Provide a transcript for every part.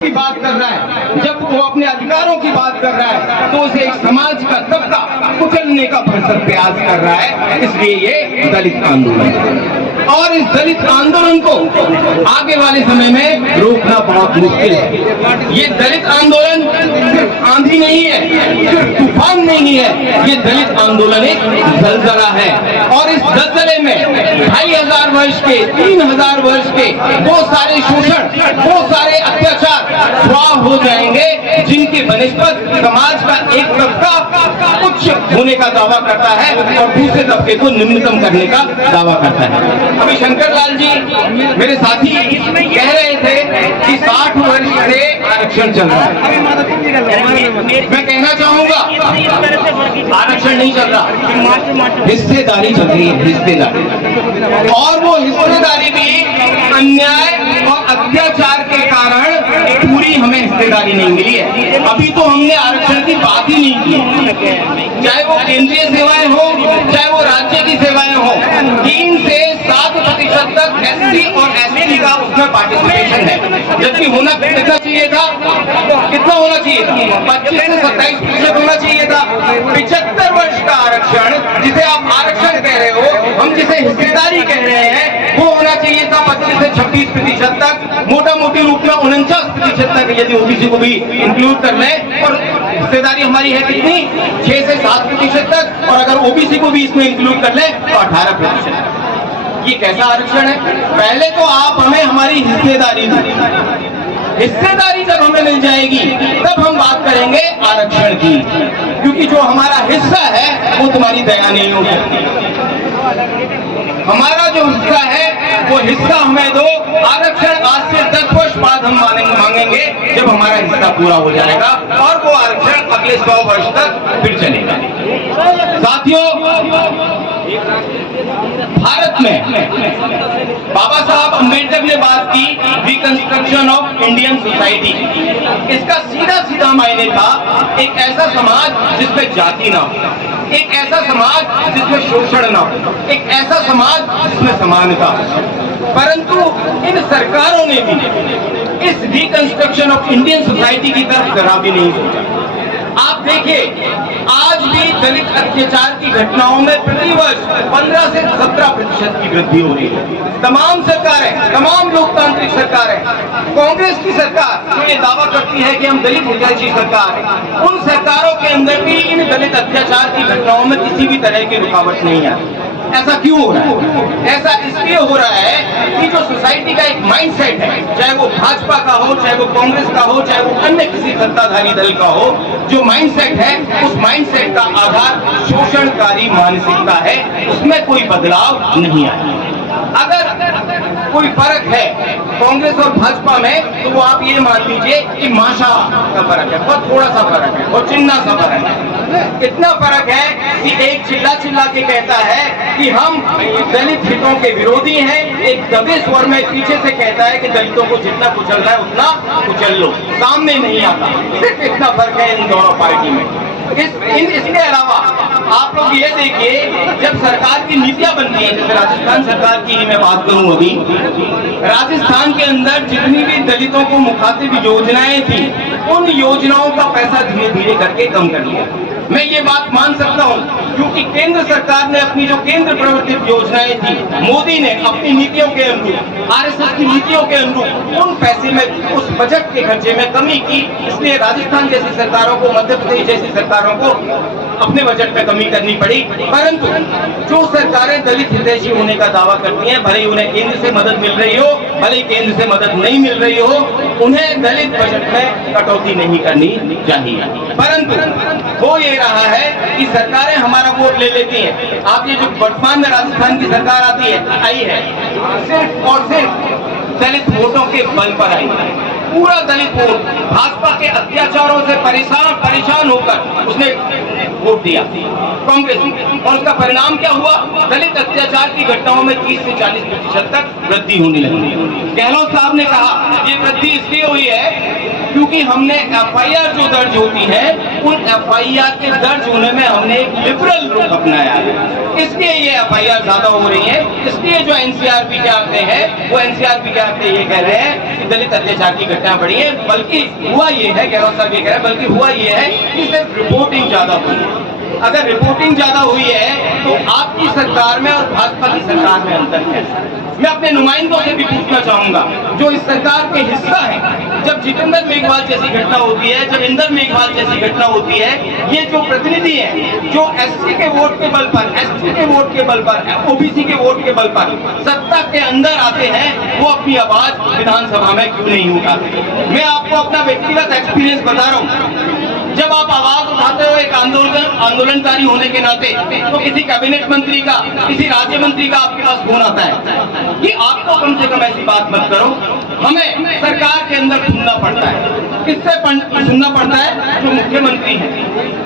की बात कर रहा है, जब वो अपने अधिकारों की बात कर रहा है, तो उसे एक समाज का तबका कुचलने का भरसक प्रयास कर रहा है। इसलिए ये दलित आंदोलन है और इस दलित आंदोलन को आगे वाले समय में रोकना बहुत मुश्किल है। ये दलित आंदोलन सिर्फ आंधी नहीं है, सिर्फ तूफान नहीं है, ये दलित आंदोलन एक जलजला है। और इस जलजले में 2500 वर्ष के, 3000 वर्ष के वो सारे शोषण, वो सारे अत्याचार स्वाह हो जाएंगे जिनके बनिस्बत समाज का एक तबका उच्च होने का दावा करता है और दूसरे तबके को निम्नतम करने का दावा करता है। अभी शंकर लाल जी मेरे साथी कह रहे थे कि 60 वर्ष से आरक्षण चल रहा है। मैं कहना चाहूंगा आरक्षण नहीं चल रहा, हिस्सेदारी चल रही है, हिस्सेदारी। और वो हिस्सेदारी भी अन्याय और अत्याचार के कारण पूरी हमें हिस्सेदारी नहीं मिली है। अभी तो हमने आरक्षण की बात ही नहीं की, चाहे वो केंद्रीय सेवाएं हो, चाहे वो राज्य की सेवाएं हो। 3 से 7% तक एससी और एसटी का उसमें पार्टिसिपेशन है, जबकि होना कितना चाहिए था, कितना होना चाहिए था, 25 से 27% होना चाहिए था। 75 वर्ष का आरक्षण, जिसे आप आरक्षण कह रहे हो, हम जिसे हिस्सेदारी कह रहे हैं, वो होना चाहिए था 25 से 26% तक, मोटा मोटी रूप में 49% तक यदि ओबीसी को भी इंक्लूड कर लें। और हिस्सेदारी हमारी है कितनी, 6 से 7% तक, और अगर ओबीसी को भी इसमें इंक्लूड कर लें तो 18%। ये कैसा आरक्षण है? पहले तो आप हमें हमारी हिस्सेदारी दीजिए, हिस्सेदारी जब हमें मिल जाएगी तब हम बात करेंगे आरक्षण की, क्योंकि जो हमारा हिस्सा है वो तुम्हारी दया नहीं हो सकती। हमारा जो हिस्सा है वो हिस्सा हमें दो। आरक्षण आज से 10 वर्ष बाद हम मांगेंगे जब हमारा हिस्सा पूरा हो जाएगा, और वो आरक्षण अगले 100 वर्ष तक फिर चलेगा। साथियों, भारत में बाबा साहब अम्बेडकर ने बात की रिकंस्ट्रक्शन ऑफ इंडियन सोसाइटी। इसका सीधा सीधा मायने था एक ऐसा समाज जिसमें जाति ना हो, एक ऐसा समाज जिसमें शोषण ना हो, एक ऐसा समाज जिसमें समानता हो। परंतु इन सरकारों ने भी इस रिकंस्ट्रक्शन ऑफ इंडियन सोसाइटी की तरफ जरा भी नहीं सोचा। आप देखिए, आज भी दलित अत्याचार की घटनाओं में प्रतिवर्ष 15 से 17% की वृद्धि हो रही है। तमाम सरकारें, तमाम लोकतांत्रिक सरकारें, कांग्रेस की सरकार जो ये दावा करती है कि हम दलित हितैषी सरकार है, उन सरकारों के अंदर भी इन दलित अत्याचार की घटनाओं में किसी भी तरह की रुकावट नहीं है। ऐसा क्यों हो रहा है? ऐसा इसलिए हो रहा है कि जो सोसाइटी का एक माइंडसेट है, चाहे वो भाजपा का हो, चाहे वो कांग्रेस का हो, चाहे वो अन्य किसी सत्ताधारी दल का हो, जो माइंडसेट है उस माइंडसेट का आधार शोषणकारी मानसिकता है, उसमें कोई बदलाव नहीं आया। अगर कोई फर्क है कांग्रेस और भाजपा में, तो वो आप ये मान लीजिए कि माशा का फर्क है, बहुत थोड़ा सा फर्क है, और चिन्ना सा फर्क है। इतना फर्क है कि एक चिल्ला चिल्ला के कहता है कि हम दलित हितों के विरोधी हैं, एक दबे स्वर में पीछे से कहता है कि दलितों को जितना कुचलना है उतना कुचल लो, सामने नहीं आता। सिर्फ इतना फर्क है इन दोनों पार्टी में। इसके अलावा आप लोग ये देखिए, जब सरकार की नीतियां बनती हैं, जैसे राजस्थान सरकार की ही मैं बात करूं, अभी राजस्थान के अंदर जितनी भी दलितों को मुखातिब योजनाएं थी, उन योजनाओं का पैसा धीरे धीरे करके कम कर दिया। मैं ये बात मान सकता हूं, क्योंकि केंद्र सरकार ने अपनी जो केंद्र प्रवर्तित योजनाएं थी, मोदी ने अपनी नीतियों के अनुरूप, आरएसएस की नीतियों के अनुरूप उन पैसे में, उस बजट के खर्चे में कमी की। इसलिए राजस्थान जैसी सरकारों को, मध्य प्रदेश जैसी सरकारों को अपने बजट में कमी करनी पड़ी। परंतु जो सरकारें दलित हितैषी होने का दावा करती हैं, भले ही उन्हें केंद्र से मदद मिल रही हो, भले ही केंद्र से मदद नहीं मिल रही हो, उन्हें दलित बजट में कटौती नहीं करनी चाहिए। परंतु हो ये रहा है कि सरकारें हमारा वोट ले लेती हैं। आप ये जो वर्तमान में राजस्थान की सरकार आई है, सिर्फ और सिर्फ दलित वोटों के बल पर आई है। पूरा दलित वोट भाजपा के अत्याचारों से परेशान होकर उसने वोट दिया कांग्रेस, और उसका परिणाम क्या हुआ? दलित अत्याचार की घटनाओं में 30 से 40% तक वृद्धि होने लगी। गहलोत साहब ने कहा ये वृद्धि इसलिए हुई है क्योंकि हमने एफआईआर जो दर्ज होती है उन एफआईआर के दर्ज होने में हमने एक लिबरल रुख अपनाया है, इसलिए ये एफआईआर ज्यादा हो रही है। इसलिए जो एनसीआरपी के आंकड़े हैं वो एनसीआरपी के आंकड़े ये कह रहे हैं कि दलित अत्याचार की घटना बढ़ी है, बल्कि हुआ ये है, गहलोत साहब ये कह रहे हैं, बल्कि हुआ ये है कि सिर्फ रिपोर्टिंग ज्यादा हुई है। अगर रिपोर्टिंग ज्यादा हुई है तो आपकी सरकार में और भाजपा की सरकार में अंतर है। मैं अपने नुमाइंदों से भी पूछना चाहूंगा जो इस सरकार के हिस्सा है, जब जितेंद्र मेघवाल जैसी घटना होती है, जब इंदर मेघवाल जैसी घटना होती है, ये जो प्रतिनिधि हैं जो एससी के वोट के बल पर, एसटी के वोट के बल पर, ओबीसी के वोट के बल पर सत्ता के अंदर आते हैं, वो अपनी आवाज विधानसभा में क्यों नहीं उठाते? मैं आपको अपना व्यक्तिगत एक्सपीरियंस बता रहा हूँ। जब आप आवाज उठाते हो एक आंदोलनकारी होने के नाते, तो किसी कैबिनेट मंत्री का, किसी राज्य मंत्री का आपके पास फोन आता है कि आपको कम से कम ऐसी बात मत करो, हमें सरकार के अंदर सुनना पड़ता है। किससे सुनना पड़ता है? जो मुख्यमंत्री हैं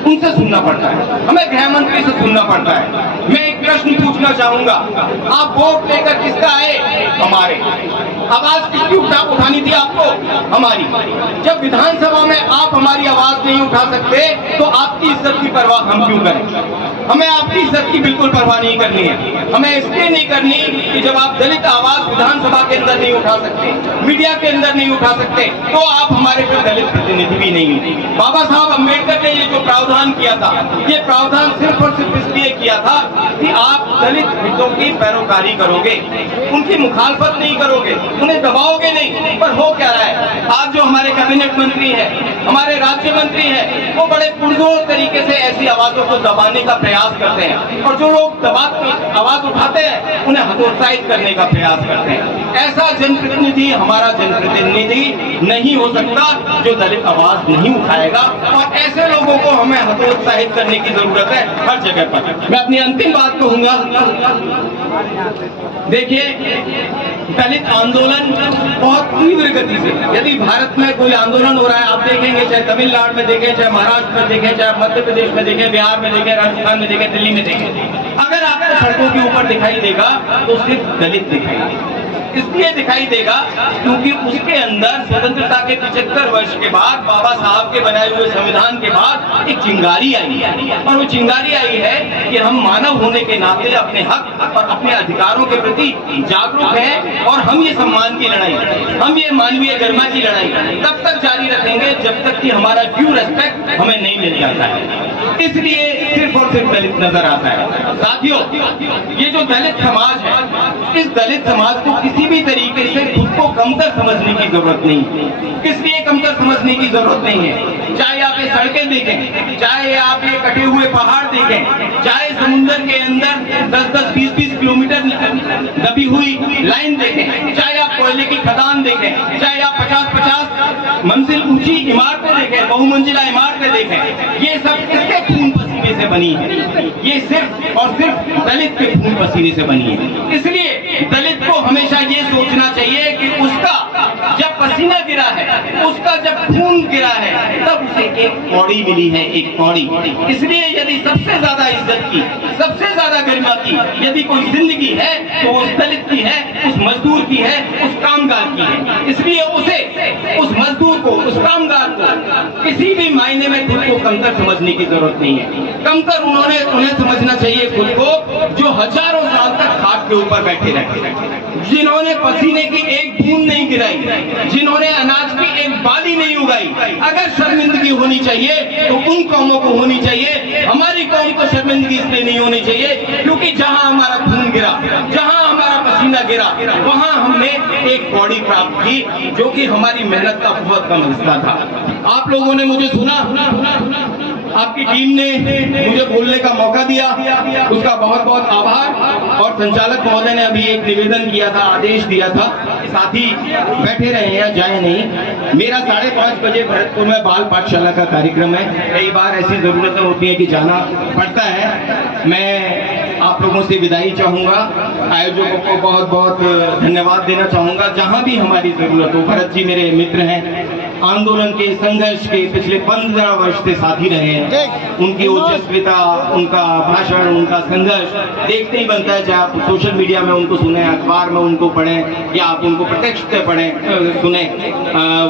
उनसे सुनना पड़ता है, हमें गृह मंत्री से सुनना पड़ता है। मैं एक प्रश्न पूछना चाहूंगा, आप वोट लेकर किसका आए? हमारे। आवाज किसकी उठानी थी आपको? हमारी। जब विधानसभा में आप हमारी आवाज नहीं उठा सकते तो आपकी इज्जत की परवाह हम क्यों करें? हमें आपकी इज्जत की बिल्कुल परवाह नहीं करनी है। हमें इसलिए नहीं करनी कि जब आप दलित आवाज विधानसभा के अंदर नहीं उठा सकते, मीडिया के अंदर नहीं उठा सकते, तो आप हमारे फिर दलित प्रतिनिधि भी नहीं है। बाबा साहब अम्बेडकर ने ये जो प्रावधान किया था, ये प्रावधान सिर्फ और सिर्फ इसलिए किया था कि आप दलित हितों की पैरोकारी करोगे, उनकी मुखालफत नहीं करोगे, उन्हें दबाओगे नहीं। पर हो क्या रहा है? आज जो हमारे कैबिनेट मंत्री है, हमारे राज्य मंत्री है, वो बड़े पुरजोर तरीके से ऐसी आवाजों को दबाने का प्रयास करते हैं, और जो लोग आवाज उठाते हैं उन्हें हतोत्साहित करने का प्रयास करते हैं। ऐसा जनप्रतिनिधि हमारा जनप्रतिनिधि नहीं हो सकता जो दलित आवाज नहीं उठाएगा, और ऐसे लोगों को हमें हतोत्साहित करने की जरूरत है हर जगह पर। मैं अपनी अंतिम बात कहूंगा, देखिए दलित आंदोलन बहुत तीव्र गति से, यदि भारत में कोई आंदोलन हो रहा है, आप देखेंगे चाहे तमिलनाडु में देखें, चाहे महाराष्ट्र में देखें, चाहे मध्य प्रदेश में देखें, बिहार में देखें, राजस्थान में देखें, दिल्ली में देखें, अगर आपको सड़कों के ऊपर दिखाई देगा तो सिर्फ दलित दिखाई देगा। इसलिए दिखाई देगा क्योंकि उसके अंदर स्वतंत्रता के 75 वर्ष के बाद, बाबा साहब के बनाए हुए संविधान के बाद एक चिंगारी आई है, और वो चिंगारी आई है कि हम मानव होने के नाते अपने हक और अपने अधिकारों के प्रति जागरूक हैं, और हम ये सम्मान की लड़ाई, हम ये मानवीय गरिमा की लड़ाई तब तक जारी रखेंगे जब तक कि हमारा ड्यू रेस्पेक्ट हमें नहीं मिल जाता है। इसलिए सिर्फ और सिर्फ दलित नजर आता है। साथियों, ये जो दलित समाज है, इस दलित समाज को किसी भी तरीके से खुद को कमतर समझने की जरूरत नहीं है। किस लिए कमतर समझने की जरूरत नहीं है? चाहे आप ये सड़कें देखें, चाहे आप ये कटे हुए पहाड़ देखें, चाहे समुद्र के अंदर 10-10, 20-20 किलोमीटर दबी हुई लाइन देखें, चाहे आप कोयले की खदान देखें, चाहे आप 50-50 मंजिल ऊंची इमारतें देखें, बहुमंजिला इमारतें देखें, ये सब किसके खून पसीने से बनी है? ये सिर्फ और सिर्फ दलित के खून पसीने से बनी है। इसलिए दलित को हमेशा ये सोचना चाहिए कि उसका जब पसीना गिरा है, उसका जब खून गिरा है, तब उसे एक कौड़ी मिली है, एक कौड़ी। इसलिए यदि सबसे ज्यादा इज्जत की, सबसे ज्यादा गरिमा की यदि कोई जिंदगी है तो उस दलित की है, उस मजदूर की है, उस कामगार की है। इसलिए उसे, उस मजदूर को, उस कामगार को किसी भी मायने में खुद को कमतर समझने की जरूरत नहीं है। कमतर उन्हें समझना चाहिए खुद को जो हजारों साल तक खाट के ऊपर बैठे रहे, जिन्होंने पसीने की एक बूंद नहीं गिराई, जिन्होंने अनाज की एक बाली नहीं उगाई। अगर शर्मिंदगी होनी चाहिए तो उन कौमों को होनी चाहिए, हमारी कौम को शर्मिंदगी इसलिए नहीं होनी चाहिए क्योंकि जहां हमारा खून गिरा, जहां हमारा पसीना गिरा, वहां हमने एक कौड़ी प्राप्त की जो कि हमारी मेहनत का बहुत कम हिस्सा था। आप लोगों ने मुझे सुना, आपकी टीम ने मुझे बोलने का मौका दिया, उसका बहुत बहुत आभार। और संचालक महोदय ने अभी एक निवेदन किया था, आदेश दिया था, साथी बैठे रहे या जाए नहीं। मेरा 5:30 बजे भरतपुर में बाल पाठशाला का कार्यक्रम है। कई बार ऐसी जरूरतें होती है कि जाना पड़ता है। मैं आप लोगों से विदाई चाहूंगा, आयोजकों को बहुत बहुत धन्यवाद देना चाहूंगा। जहां भी हमारी जरूरत हो, भरत जी मेरे मित्र हैं, आंदोलन के संघर्ष के पिछले 15 वर्ष से साथी रहे हैं। उनकी ओजस्विता, उनका भाषण, उनका संघर्ष देखते ही बनता है, चाहे आप सोशल मीडिया में उनको सुने, अखबार में उनको पढ़ें या आप उनको प्रत्यक्ष पढ़ें सुने।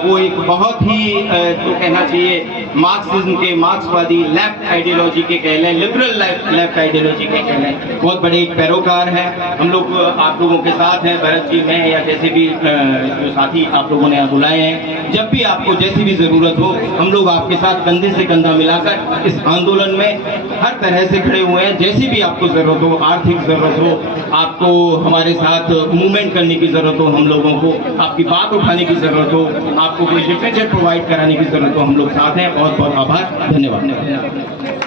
वो एक बहुत ही तो कहना चाहिए मार्क्सिज्म के, मार्क्सवादी लेफ्ट आइडियोलॉजी के कह लें, लिबरल लेफ्ट आइडियोलॉजी के कह लें, बहुत बड़े एक पैरोकार है। हम लोग आप लोगों के साथ हैं, भरत जी में या जैसे भी जो साथी आप लोगों ने बुलाए हैं। जब भी आपको जैसी भी जरूरत हो, हम लोग आपके साथ कंधे से कंधा मिलाकर इस आंदोलन में हर तरह से खड़े हुए हैं। जैसी भी आपको जरूरत हो, आर्थिक जरूरत हो, आपको हमारे साथ मूवमेंट करने की जरूरत हो, हम लोगों को आपकी बात उठाने की जरूरत हो, आपको कोई लिटरेचर प्रोवाइड कराने की जरूरत हो, हम लोग साथ हैं। बहुत बहुत आभार, धन्यवाद।